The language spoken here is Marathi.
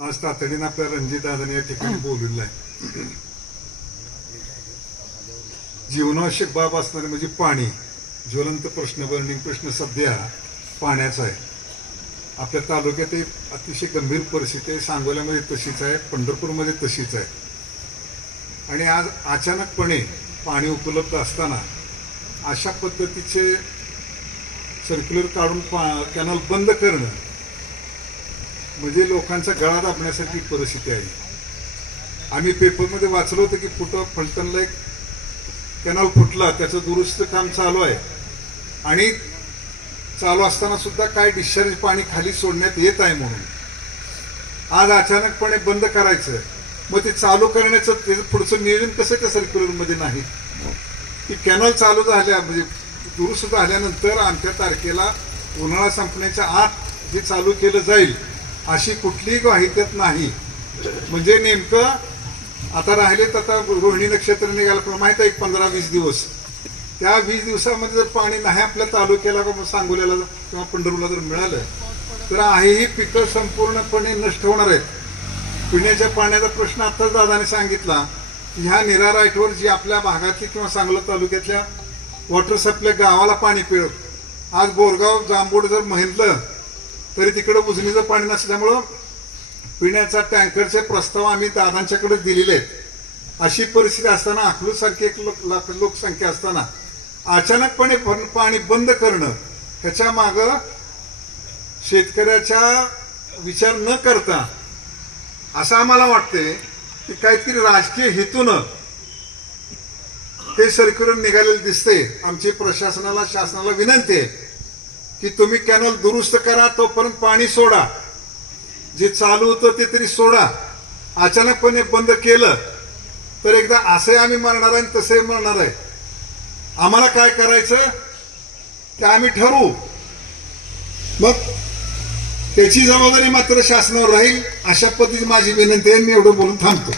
आज तातडीनं आपल्या रणजित दादाने या ठिकाणी बोललेलं आहे. जीवनावश्यक बाब असणारे म्हणजे पाणी. ज्वलंत प्रश्न बर्निंग प्रश्न सध्या पाण्याचा आहे. आपल्या तालुक्यात एक अतिशय गंभीर परिस्थिती आहे. सांगोल्यामध्ये तशीच आहे. पंढरपूरमध्ये तशीच आहे. आणि आज अचानकपणे पाणी उपलब्ध असताना अशा पद्धतीचे सर्क्युलर काढून पा कॅनल बंद करणं म्हणजे लोकांचा गळा दाबण्यासारखी परिस्थिती आहे. आम्ही पेपरमध्ये वाचलं होतं की फुटं फलटणला एक कॅनॉल फुटला त्याचं दुरुस्त काम चालू आहे. आणि चालू असताना सुद्धा काय डिस्चार्ज पाणी खाली सोडण्यात येत आहे म्हणून. आज अचानकपणे बंद करायचं. मग ते चालू करण्याचं त्याचं पुढचं नियोजन कसं त्या सर्क्युलरमध्ये नाही? की कॅनॉल चालू झाल्या म्हणजे दुरुस्त झाल्यानंतर आमच्या तारखेला उन्हाळा संपण्याच्या आत जे चालू केलं जाईल अशी कुठलीही ग्वाही नाही. म्हणजे नेमकं आता राहिलेत आता रोहिणी नक्षत्र निघालं पण आहे एक पंधरा वीस दिवस. त्या वीस दिवसामध्ये जर पाणी नाही आपल्या तालुक्याला किंवा सांगोल्याला किंवा पंढरपूरला जर मिळालं तर आहे ही पिकं संपूर्णपणे नष्ट होणार आहेत. पिण्याच्या पाण्याचा प्रश्न आत्ताच दादाने सांगितला की ह्या निरा राईटवर जी आपल्या भागातली किंवा सांगोला तालुक्यातल्या वॉटर सप्लाय गावाला पाणी पिळत आज बोरगाव जांभूड जर म्हटलं तरी तिकडं उजनीचं पाणी नसल्यामुळं पिण्याचा टँकरचे प्रस्ताव आम्ही दादांच्याकडे दिलेले आहेत. अशी परिस्थिती असताना अकलूसारखी एक लोक लाख लोकसंख्या असताना अचानकपणे पाणी बंद करणं ह्याच्या माग शेतकऱ्याचा विचार न करता असं आम्हाला वाटते की काहीतरी राजकीय हेतूनं हे सर्क्युलर निघालेलं दिसते आमची प्रशासनाला शासनाला विनंती आहे. की तुम्ही कॅनल दुरुस्त करा तोपर्यंत पाणी सोडा. जे चालू होतं ते तरी सोडा. अचानकपणे बंद केलं तर एकदा असे आम्ही मरणार आहे आणि तसे मरणार आहे. आम्हाला काय करायचं? ते आम्ही ठरवू. मग त्याची जबाबदारी मात्र शासनावर राहील अशा पद्धतीची माझी विनंती आहे मी एवढं बोलून थांबतो.